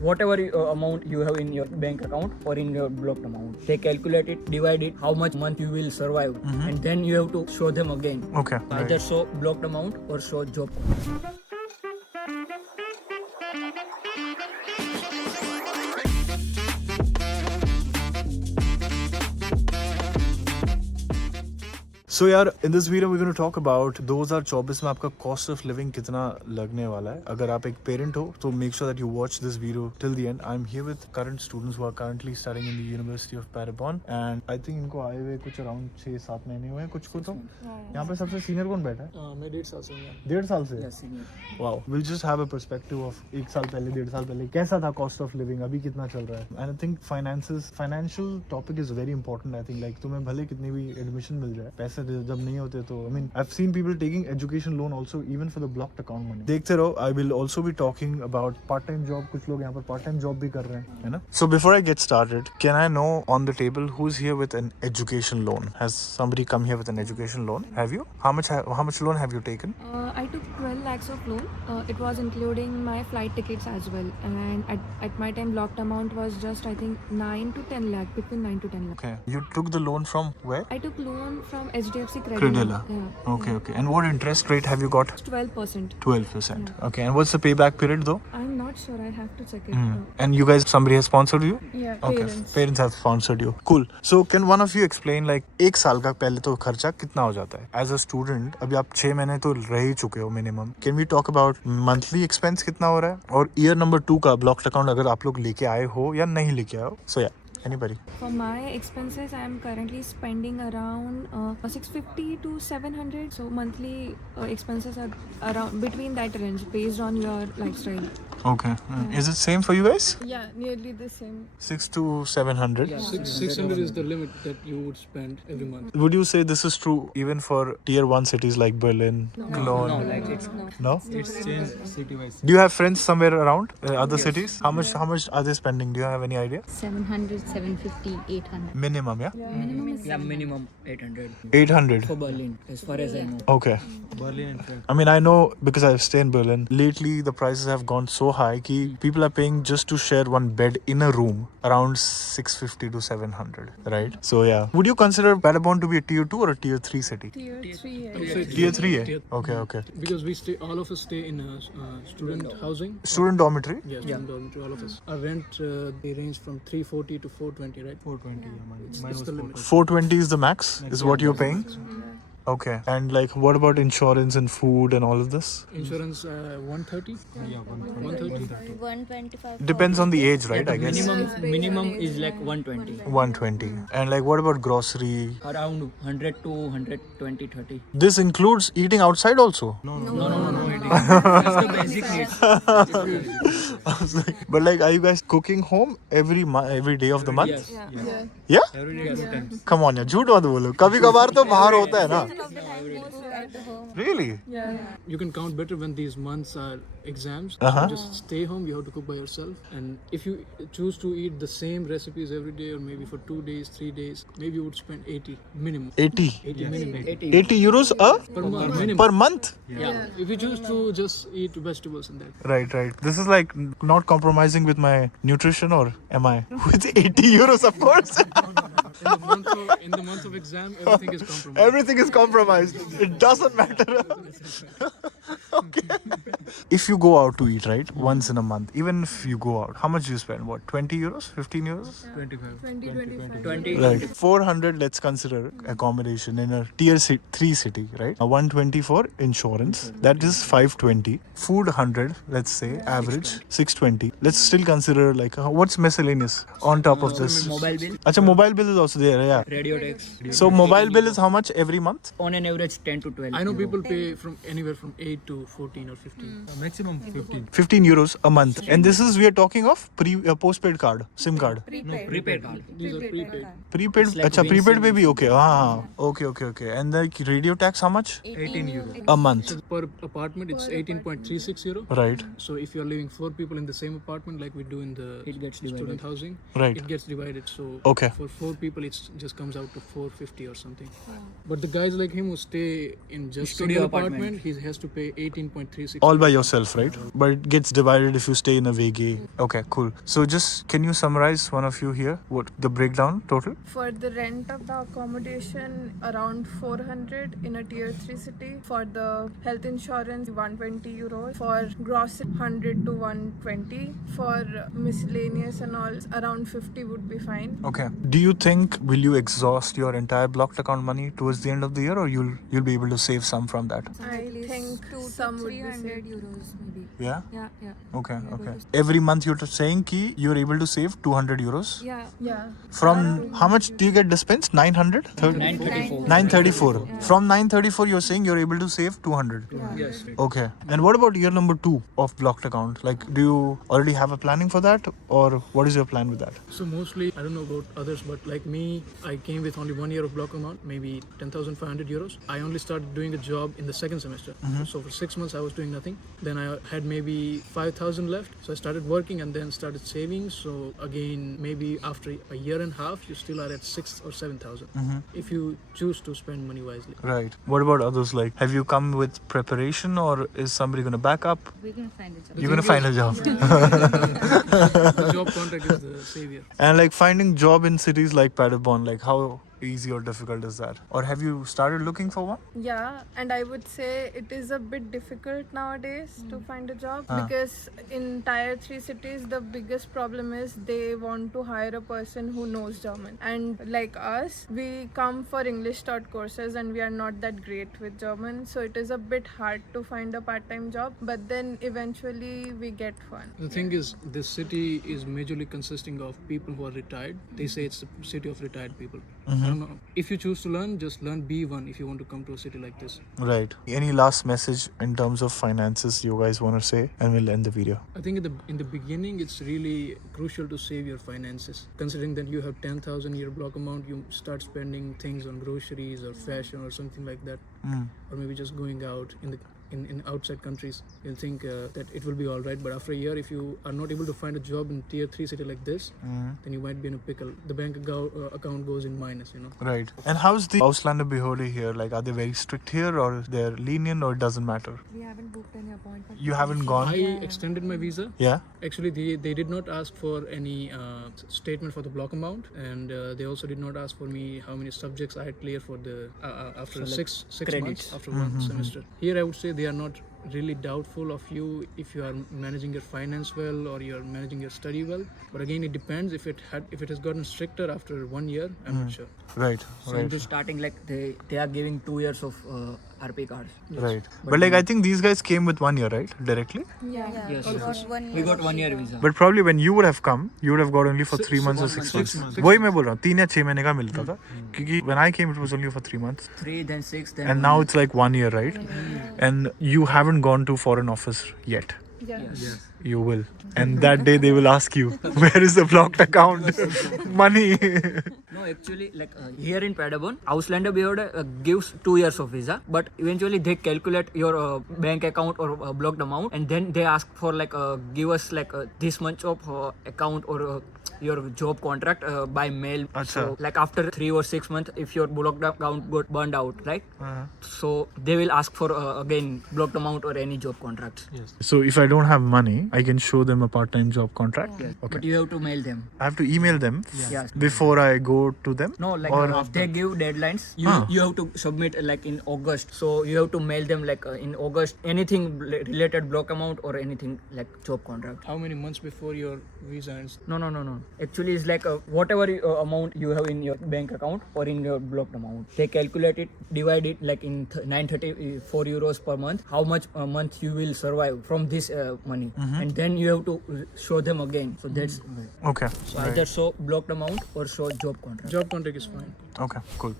whatever amount you have in your bank account or in your blocked amount. They calculate it, divide it, how much month you will survive, and then you have to show them again. Okay. Either show blocked amount or show job. So यार in this video we're going to talk about 2024 में आपका cost of living कितना लगने वाला है. अगर आप एक parent हो तो make sure that you watch this video till the end. I'm here with current students who are currently studying in the University of Parabon and I think इनको आए हुए कुछ around 6-7 महीने हुए हैं कुछ को. तो यहाँ पे सबसे senior कौन बैठा है? मैं 1.5 साल से हूँ. 1.5 साल से? Wow. We'll just have a perspective of 1 साल पहले 1.5 साल पहले कैसा था cost of living, अभी कितना चल रहा है. And I think financial topic is very important. I think like तुम्हें भले कितनी भी admission मिल जाए, पैसे जब नहीं होते तो I mean I've seen people taking education loan also even for the blocked account money. देखते रहो. I will also be talking about part-time job. कुछ लोग यहाँ पर part-time job भी कर रहे हैं, है ना? So before I get started, can I know on the table who's here with an education loan? Has somebody come here with an education loan? Have you? How much loan have you taken? I took 12 lakhs of loan. It was including my flight tickets as well. And at my time, blocked amount was just I think 9 to 10 lakh, between 9 to 10 lakh. Okay. You took the loan from where? I took loan from HDFC Credit. Credila. Yeah. Okay, okay. And what interest rate have you got? 12%. 12%. Okay. And what's the payback period though? I'm not sure. I have to check it. And you guys, somebody has sponsored you? Yeah, Okay. parents. Parents have sponsored you. Cool. So can one of you explain like 1 साल का पहले तो खर्चा कितना हो जाता है? As a student, अभी आप 6 महीने तो रह ही चुके हो minimum. Can we talk about monthly expense कितना हो रहा है? और year number 2 का blocked account अगर आप लोग लेके आए हो या नहीं लेके आए हो? So yeah. Anybody? For my expenses, I am currently spending around 650 to 700. So monthly expenses are around between that range based on your lifestyle. Okay. Is it same for you guys? Yeah, nearly the same. 6 to 700? 600 is the limit that you would spend every month. Would you say this is true even for tier 1 cities like Berlin, Cologne? No, like it's No? it's changed city wise. Do you have friends somewhere around other cities? How much are they spending? Do you have any idea? 700, 750, 800. Minimum, yeah? Yeah, minimum 800 800. for Berlin, as far as I know. Okay. Berlin and France. I mean, I know because I stay in Berlin. Lately, the prices have gone so high that people are paying just to share one bed in a room around 650 to 700, right? So yeah. Would you consider Paderborn to be a tier 2 or a tier 3 city? Tier 3. Tier 3, eh? Okay, okay. Because all of us stay in student housing. Student dormitory? Yes, student dormitory, all of us. Our rent, they range from 340 to 420, right? 420, it's the limit. 420 is the max, is what you're paying? Okay. And like, what about insurance and food and all of this? Insurance, 130? Yeah, 130. 125. Depends on the age, right? I guess. Minimum is like 120. 120. And like, what about grocery? Around 100 to 120, 30. This includes eating outside also? No. That's the basic needs. I was like, but like, are you guys cooking home every day of the month? Yes. Yeah. Yeah? Every day, every time. Come on, यार झूठ मत बोलो. कभी कभार तो बाहर होता है ना. At home. Really? Yeah. You can count better when these months are exams. Uh-huh. So just stay home, you have to cook by yourself. And if you choose to eat the same recipes every day or maybe for 2 days, 3 days, maybe you would spend 80 minimum. 80. 80 minimum. 80 euros Per month. Minimum. per month? Yeah. If you choose to just eat vegetables and that. Right. This is like not compromising with my nutrition, or am I? With 80 euros, of course. In the month of exam, everything is compromised. Everything is compromised. It doesn't matter. Okay. If you go out to eat, right, once in a month, even if you go out, how much do you spend? What, 20 euros? 15 euros? 25. 25. 20. Right. 400, let's consider accommodation in a tier 3 city, right? 120 for insurance. That is 520. Food 100, let's say, average. 620. Let's still consider like, what's miscellaneous on top of this? Mobile bill, Acha, mobile bill is also there, yeah. radio tax. So mobile bill is how much every month? On an average 10 to 12. I know people pay from anywhere from 8 to 14 or 15. Maximum 15. 15 euros a month. And this is, we are talking of postpaid card, SIM card. Prepaid card. These are prepaid. Prepaid, like acha, Win prepaid SIM. baby, okay. Okay. And like radio tax, how much? 18 euros. A month. So per apartment, it's 18.36 euro. Right. So if you're living 4 people in the same apartment, like we do in the It gets divided. student housing, Right. it gets divided. So Okay. for 4 people, it just comes out to 450 or something. But the guys like him who stay in just Studio single apartment. he has to pay 18.36. All by yourself, right? But it gets divided if you stay in a vege. Okay, cool. So just can you summarize, one of you here, what the breakdown total? For the rent of the accommodation, around 400 in a tier 3 city. For the health insurance, 120 euros. For grocery, 100 to 120. For miscellaneous and all, around 50 would be fine. Okay. Do you think will you exhaust your entire blocked account money towards the end of the year, or you'll be able to save some from that? At I least think 2 some to would be 300 saved. euros maybe. Yeah. Yeah, yeah. Okay. Yeah, Okay. because- Every month you're saying ki you're able to save 200 euros. Yeah. Yeah. From how much do you get dispensed? 900? 934. 934. From 934 you're saying you're able to save 200. Yes. Okay. And what about year number 2 of blocked account? Like, do you already have a planning for that, or what is your plan with that? So mostly, I don't know about others, but like me, I came with only 1 year of block amount, maybe 10,500 euros. I only started doing a job in the second semester. So for 6 months, I was doing nothing. Then I had maybe 5,000 left. So I started working and then started saving. So again, maybe after a year and a half, you still are at 6 or 7,000 if you choose to spend money wisely. Right. What about others? Like, have you come with preparation, or is somebody going to back up? We're gonna find a job. You're going to find a job. The job contract is the savior. And like finding job in cities like Paderborn, like how easy or difficult is that? Or have you started looking for one? Yeah, and I would say it is a bit difficult nowadays to find a job Ah. because in tier 3 cities the biggest problem is they want to hire a person who knows German, and like us, we come for English taught courses and we are not that great with German, so it is a bit hard to find a part-time job, but then eventually we get one. The thing is, this city is majorly consisting of people who are retired. They say it's the city of retired people. I don't know. If you choose to learn, just learn B1 if you want to come to a city like this. Right. Any last message in terms of finances you guys want to say, and we'll end the video. I think in the beginning, it's really crucial to save your finances. Considering that you have 10,000 year block amount, you start spending things on groceries or fashion or something like that, or maybe just going out in outside countries. You'll think that it will be all right, but after a year, if you are not able to find a job in tier 3 city like this, then you might be in a pickle. The bank account goes in minus, you know. Right. And how's the Ausländer Behörde here? Like, are they very strict here, or they're lenient, or it doesn't matter? We haven't booked any appointment. You haven't gone? I extended my visa. Yeah. Actually, they did not ask for any statement for the block amount, and they also did not ask for me how many subjects I had cleared for the after So, like, six credits. months after one semester. Here, I would say they are not really doubtful of you if you are managing your finance well or you are managing your study well. But again, it depends. If it has gotten stricter after 1 year, I'm not sure. Right. So in the starting, like they are giving 2 years of RP cards. Right. But like, I think these guys came with 1 year, right? Directly? Yeah. Yes. We got 1 year. We got 1 year visa. But probably when you would have come, you would have got only for 3 months or 6 months. वही मैं बोल रहा हूँ, 3 या 6 महीने का मिलता था. क्योंकि when I came, it was only for 3 months. 3, then 6, then And 1 now year. it's like 1 year, right? And you haven't gone to Foreign Office yet. Yeah. You will. And that day they will ask you, where is the blocked account? Money. No, actually, like here in Paderborn, Ausländer Behörde gives 2 years of visa, but eventually they calculate your bank account or blocked amount, and then they ask for like give us like this much of account or your job contract by mail. Acha. So like after 3 or 6 months, if your blocked account got burned out, right? So they will ask for again blocked amount or any job contracts. So if I don't have money, I can show them a part-time job contract. Yes. Okay. But you have to mail them. I have to email them Yes. before I go to them. No, like Or they give deadlines. You have to submit like in August. So you have to mail them like in August anything related block amount or anything like job contract. How many months before your visa ends? No. Actually, it's like whatever amount you have in your bank account or in your blocked amount. They calculate it, divide it like in 934 euros per month. How much a month you will survive from this money, and then you have to show them again. So that's Okay. so either show blocked amount or show job contract. Job contract is fine. Okay, cool.